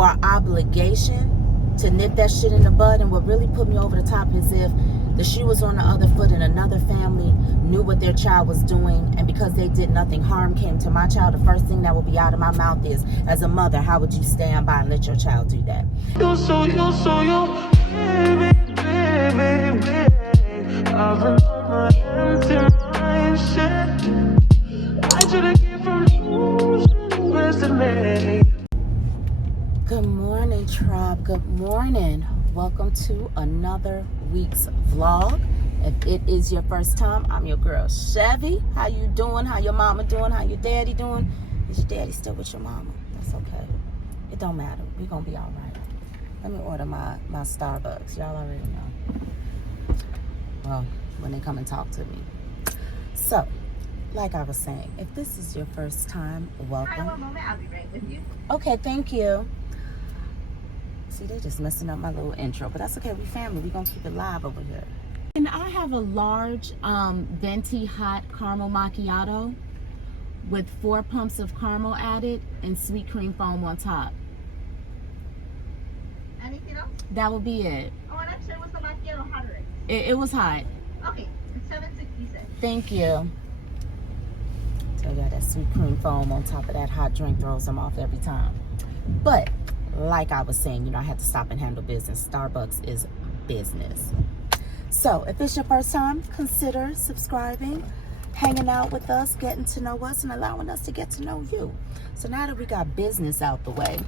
or obligation to nip that shit in the bud. And what really put me over the top is if the shoe was on the other foot and another family knew what their child was doing, and because they did nothing, harm came to my child, the first thing that will be out of my mouth is, as a mother, how would you stand by and let your child do that? Good morning, tribe. Good morning. Welcome to another week's vlog. If it is your first time, I'm your girl Chevy. How you doing? How your mama doing? How your daddy doing? Is your daddy still with your mama? That's okay. It don't matter. We're gonna be all right. Let me order my Starbucks. Y'all already know. Well, when they come and talk to me. So, like I was saying, if this is your first time, welcome. Hi, one moment. I'll be right with you. Okay, thank you. See, they just messing up my little intro, but that's okay. We family. We gonna keep it live over here. And I have a large venti hot caramel macchiato with 4 pumps of caramel added and sweet cream foam on top. Anything else? That would be it. Oh, and actually, was the macchiato hot already? It was hot. Okay, it's $7.66. Thank you. Tell you that sweet cream foam on top of that hot drink throws them off every time. But like I was saying, you know, I had to stop and handle business. Starbucks is business. So if it's your first time, consider subscribing, hanging out with us, getting to know us, and allowing us to get to know you. So now that we got business out the way,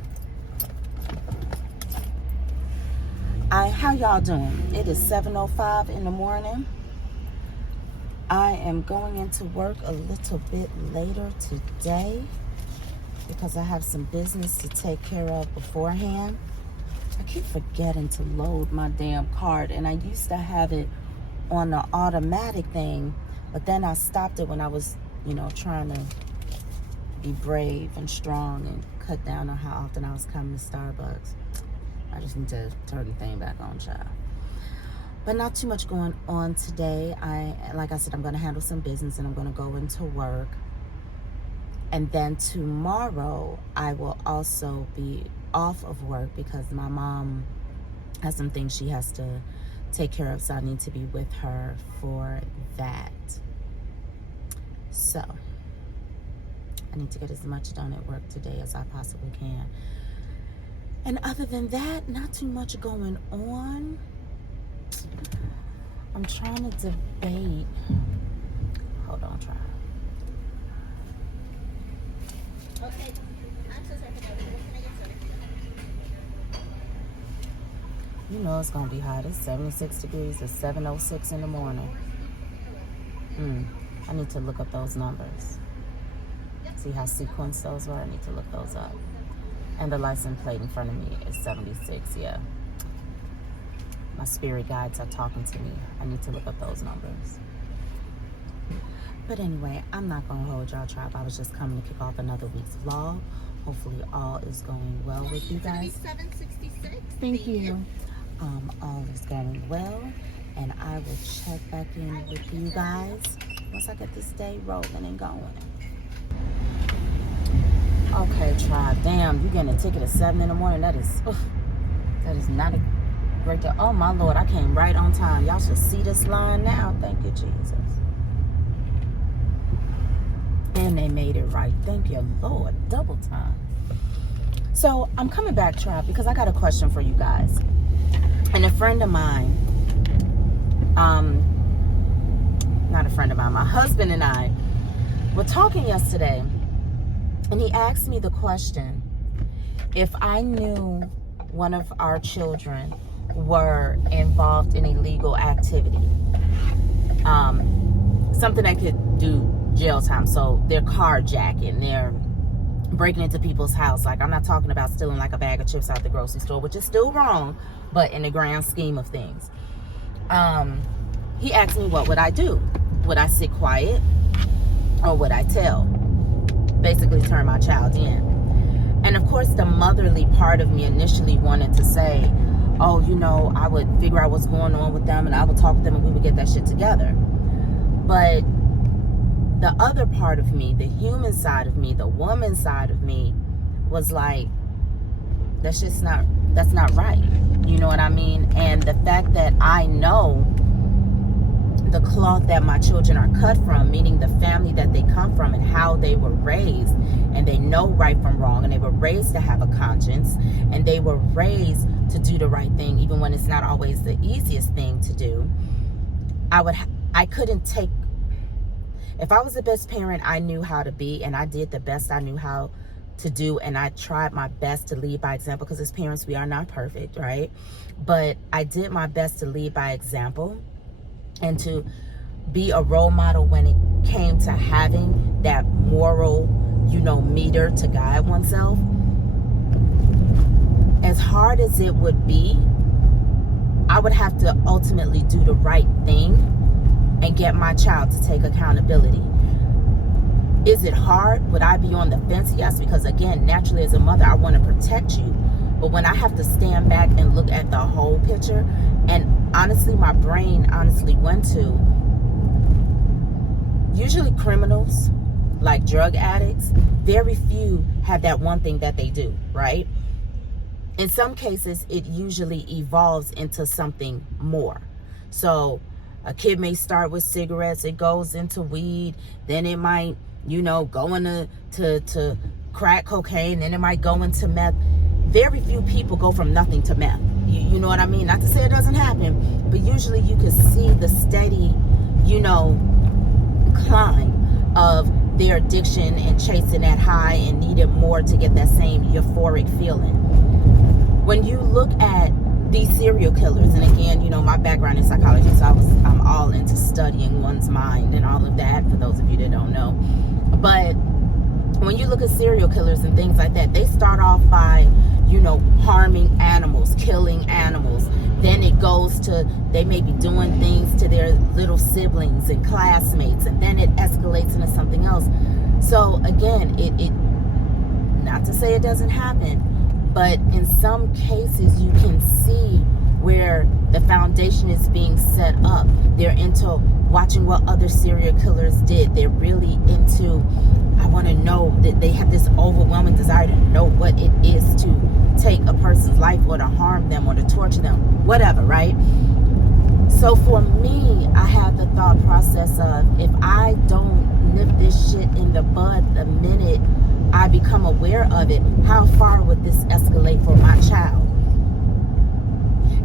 how y'all doing? It is 7:05 in the morning. I am going into work a little bit later today because I have some business to take care of beforehand. I keep forgetting to load my damn cart, and I used to have it on the automatic thing, but then I stopped it when I was, you know, trying to be brave and strong and cut down on how often I was coming to Starbucks. I just need to turn the thing back on, child. But not too much going on today. Like I said, I'm going to handle some business and I'm going to go into work. And then tomorrow, I will also be off of work because my mom has some things she has to take care of. So I need to be with her for that. So I need to get as much done at work today as I possibly can. And other than that, not too much going on. I'm trying to debate. Hold on, try. Okay. I'm so sorry for that. What can I get started? You know it's gonna be hot. It's 76 degrees. It's 7:06 in the morning. I need to look up those numbers. See how sequenced those were? I need to look those up. And the license plate in front of me is 76, yeah. My spirit guides are talking to me. I need to look up those numbers. But anyway, I'm not going to hold y'all, tribe. I was just coming to kick off another week's vlog. Hopefully all is going well with you guys. $7.66. Thank you. All is going well. And I will check back in with you guys once I get this day rolling and going. Okay, tribe. Damn, you getting a ticket at 7 in the morning. That is not a great day. Oh, my Lord, I came right on time. Y'all should see this line now. Thank you, Jesus. And they made it right. Thank you, Lord. Double time. So, I'm coming back, tribe, because I got a question for you guys. And a friend of mine, not a friend of mine, my husband and I were talking yesterday. And he asked me the question, if I knew one of our children were involved in illegal activity, something that could do jail time. So they're carjacking, they're breaking into people's house. Like, I'm not talking about stealing like a bag of chips out the grocery store, which is still wrong, but in the grand scheme of things. He asked me, what would I do? Would I sit quiet or would I tell? Basically turn my child in. And of course, the motherly part of me initially wanted to say, oh, you know, I would figure out what's going on with them and I would talk to them and we would get that shit together. But the other part of me, the human side of me, the woman side of me was like, that's not right. You know what I mean? And the fact that I know the cloth that my children are cut from, meaning the family that they come from and how they were raised, and they know right from wrong, and they were raised to have a conscience, and they were raised to do the right thing, even when it's not always the easiest thing to do. I couldn't take, if I was the best parent I knew how to be, and I did the best I knew how to do, and I tried my best to lead by example, because as parents we are not perfect, right? But I did my best to lead by example and to be a role model when it came to having that moral, meter to guide oneself. As hard as it would be, I would have to ultimately do the right thing and get my child to take accountability. Is it hard? Would I be on the fence? Yes, because again, naturally as a mother, I want to protect you. But when I have to stand back and look at the whole picture, and honestly, my brain went to usually criminals, like drug addicts. Very few have that one thing that they do, right? In some cases, it usually evolves into something more. So a kid may start with cigarettes, it goes into weed, then it might, go into to crack cocaine, then it might go into meth. Very few people go from nothing to meth. You know what I mean? Not to say it doesn't happen, but usually you can see the steady, climb of their addiction and chasing that high and needing more to get that same euphoric feeling. When you look at these serial killers, and again, my background in psychology, so I'm all into studying one's mind and all of that, for those of you that don't know. But when you look at serial killers and things like that, they start off by, harming animals, killing animals. Then it goes to, they may be doing things to their little siblings and classmates, and then it escalates into something else. So again, it not to say it doesn't happen, but in some cases you can see where the foundation is being set up. They're into watching what other serial killers did. They're really into, I want to know, that they have this overwhelming desire to know what it is to take a person's life, or to harm them, or to torture them, whatever, right? So for me, I had the thought process of, if I don't nip this shit in the bud the minute I become aware of it, how far would this escalate for my child?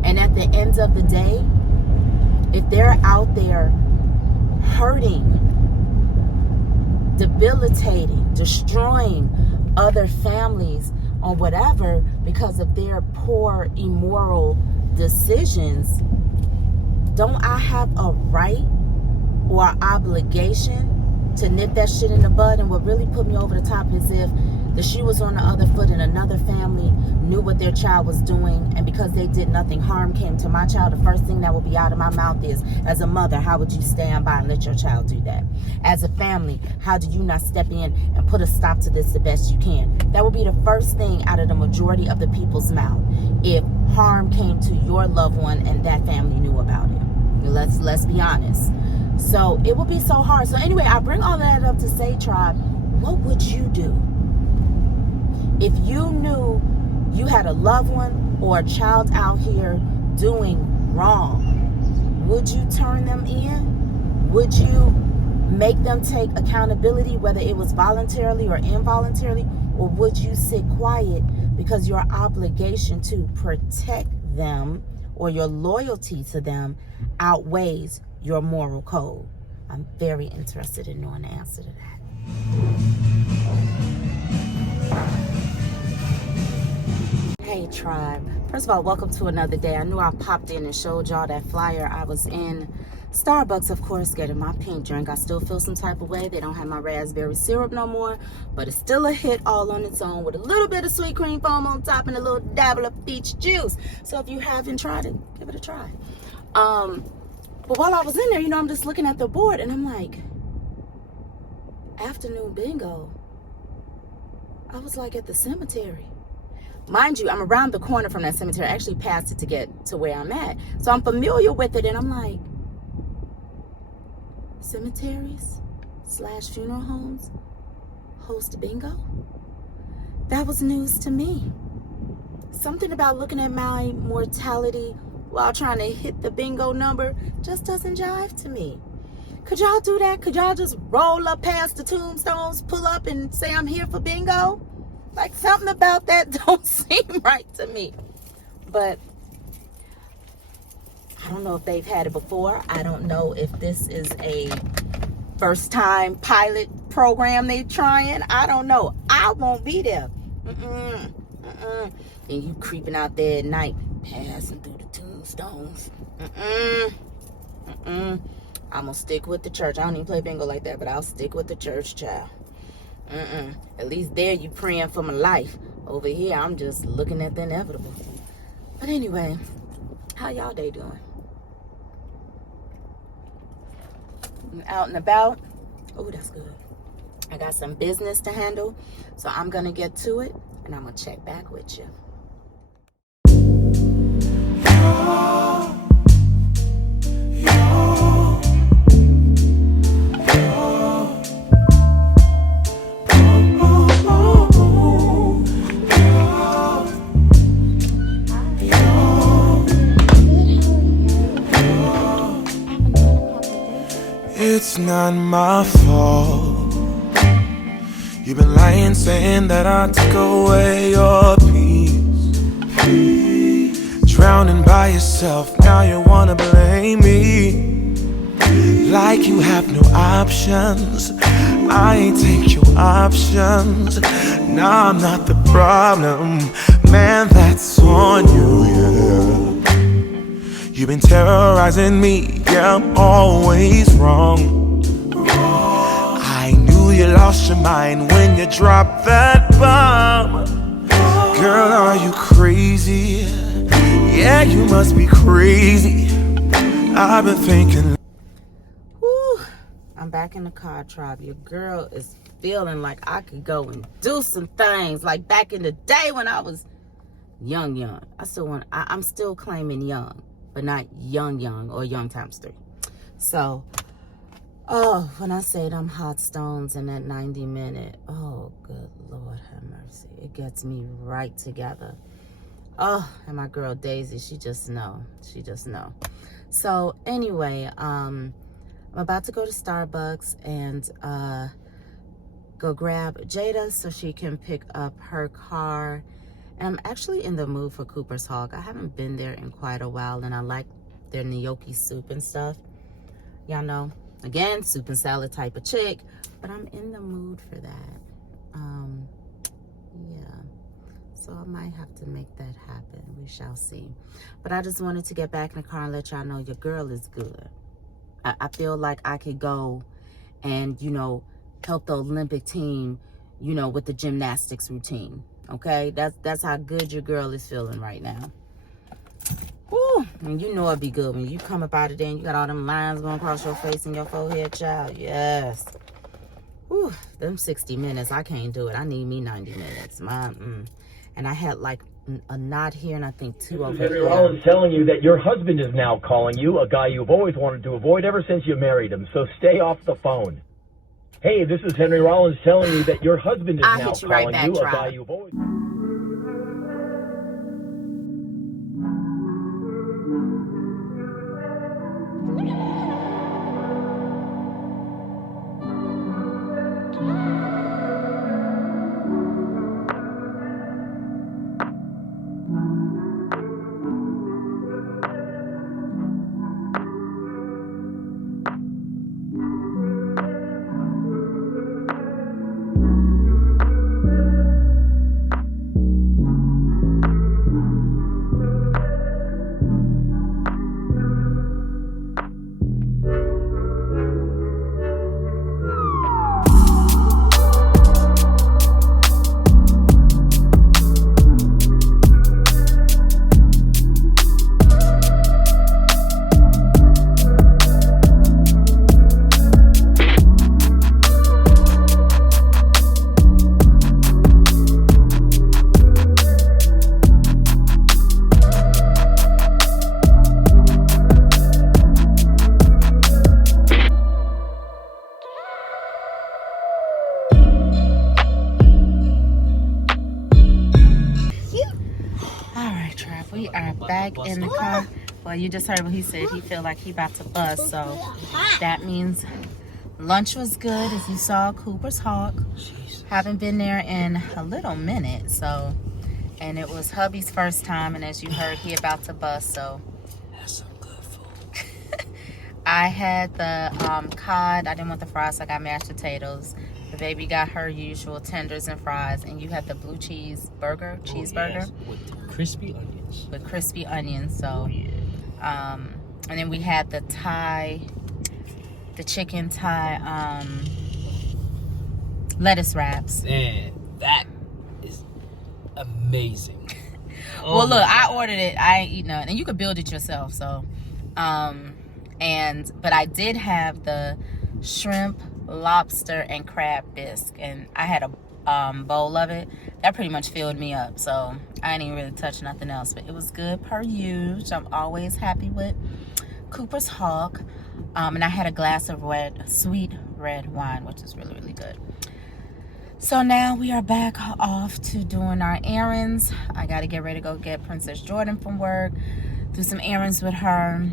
And at the end of the day, if they're out there hurting, debilitating, destroying other families or whatever because of their poor, immoral decisions, don't I have a right or obligation to nip that shit in the bud? And what really put me over the top is if the shoe was on the other foot and another family knew what their child was doing, and because they did nothing, harm came to my child, the first thing that will be out of my mouth is, as a mother, how would you stand by and let your child do that? As a family, how do you not step in and put a stop to this the best you can? That would be the first thing out of the majority of the people's mouth if harm came to your loved one and that family knew about it. Let's be honest. So it would be so hard. So anyway, I bring all that up to say, tribe, what would you do if you knew you had a loved one or a child out here doing wrong? Would you turn them in? Would you make them take accountability, whether it was voluntarily or involuntarily? Or would you sit quiet because your obligation to protect them or your loyalty to them outweighs your moral code? I'm very interested in knowing the answer to that. Hey tribe, first of all, welcome to another day. I knew I popped in and showed y'all that flyer. I was in Starbucks, of course, getting my pink drink. I still feel some type of way. They don't have my raspberry syrup no more, but it's still a hit all on its own with a little bit of sweet cream foam on top and a little dabble of peach juice. So if you haven't tried it, give it a try. But while I was in there, I'm just looking at the board and I'm like, afternoon bingo. I was like at the cemetery. Mind you, I'm around the corner from that cemetery. I actually passed it to get to where I'm at. So I'm familiar with it, and I'm like, cemeteries / funeral homes host bingo? That was news to me. something about looking at my mortality while trying to hit the bingo number just doesn't jive to me. Could y'all do that? Could y'all just roll up past the tombstones, pull up and say I'm here for bingo? Like, something about that don't seem right to me. But I don't know if they've had it before. I don't know if this is a first time pilot program they're trying. I don't know. I won't be there. And you creeping out there at night, passing through the tombstones. I'm gonna stick with the church. I don't even play bingo like that, but I'll stick with the church, child. At least there you praying for my life. Over here, I'm just looking at the inevitable. But anyway, how y'all day doing? Out and about? Oh, that's good. I got some business to handle, so I'm gonna get to it, and I'm gonna check back with you. It's not my fault. You've been lying, saying that I took away your peace. Drowning by yourself, now you wanna blame me. Like you have no options. I ain't take your options. Now I'm not the problem. Man, that's on you, yeah. You've been terrorizing me, yeah, I'm always wrong. I knew you lost your mind when you dropped that bomb. Girl, are you crazy? Yeah, you must be crazy. I've been thinking. Whew, I'm back in the car, tribe. Your girl is feeling like I could go and do some things like back in the day when I was young. I'm still claiming young, but not young or young times 3. So, when I say them hot stones in that 90-minute, oh, good Lord have mercy. It gets me right together. Oh, and my girl Daisy, she just know. So, anyway, I'm about to go to Starbucks and go grab Jada so she can pick up her car. And I'm actually in the mood for Cooper's Hawk. I haven't been there in quite a while, and I like their gnocchi soup and stuff. Y'all know, again, soup and salad type of chick, but I'm in the mood for that. Yeah, so I might have to make that happen. We shall see. But I just wanted to get back in the car and let y'all know your girl is good. I feel like I could go and, help the Olympic team, with the gymnastics routine. Okay, that's how good your girl is feeling right now. Woo, and you know it'd be good when you come up out of there and you got all them lines going across your face and your forehead, child. Yes. Woo, them 60 minutes, I can't do it. I need me 90 minutes. And I had like a knot here and I think 2 over here. Henry Rollins telling you that your husband is now calling you, a guy you've always wanted to avoid ever since you married him. So stay off the phone. Hey, this is Henry Rollins telling you that your husband is now calling you, a guy you've always... We are back in the car. Well, you just heard what he said. He feel like he about to bust, so that means lunch was good. As you saw, Cooper's Hawk. Haven't been there in a little minute, so, and it was hubby's first time, and as you heard, he about to bust, so. That's some good food. I had the cod. I didn't want the fries, so I got mashed potatoes. The baby got her usual tenders and fries, and you had the blue cheeseburger, Yes, with crispy onions. with crispy onions. So, Oh, yeah. and then we had the chicken Thai lettuce wraps. Man, that is amazing. Well, look, I ordered it. I ain't eating none, and you could build it yourself. So, but I did have the shrimp, lobster, and crab bisque, and I had a bowl of it. That pretty much filled me up, so I didn't even really touch nothing else, but it was good per usual. I'm always happy with Cooper's Hawk. And I had a glass of sweet red wine, which is really, really good. So now we are back off to doing our errands. I got to get ready to go get Princess Jordan from work, do some errands with her.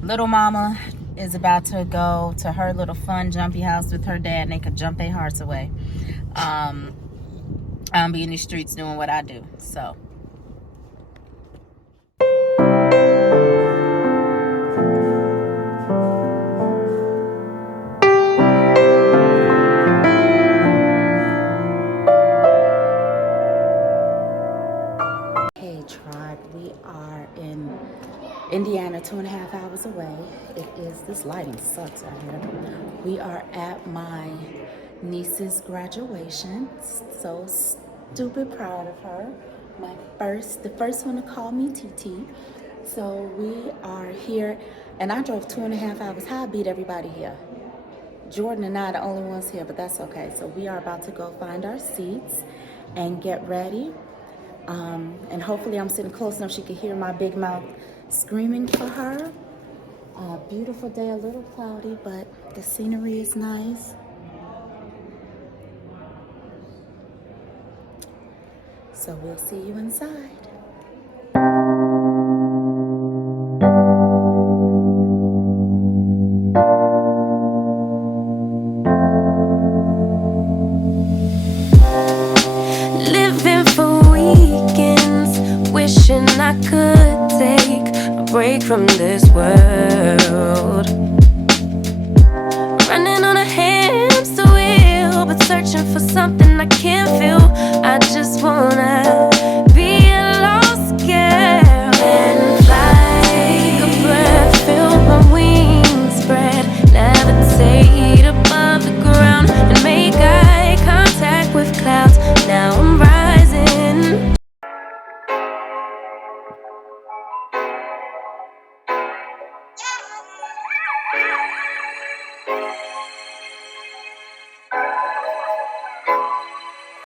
Little mama is about to go to her little fun jumpy house with her dad, and they could jump their hearts away. I'll be in the streets doing what I do, so. Hey tribe, we are in Indiana, 2.5 hours away. This lighting sucks out here. We are at my niece's graduation. So stupid proud of her. The first one to call me TT. So we are here, and I drove 2.5 hours. How I beat everybody here. Jordan and I are the only ones here, but that's okay. So we are about to go find our seats and get ready. And hopefully I'm sitting close enough she can hear my big mouth screaming for her. Beautiful day, a little cloudy, but the scenery is nice. So we'll see you inside. Living for weekends, wishing I could take a break from this world. Running on a hamster wheel, but searching for something I can't feel. I just wanna be a lost girl and fly. Take a breath, feel my wings spread, levitate above the ground and make eye contact with clouds. Now I'm rising.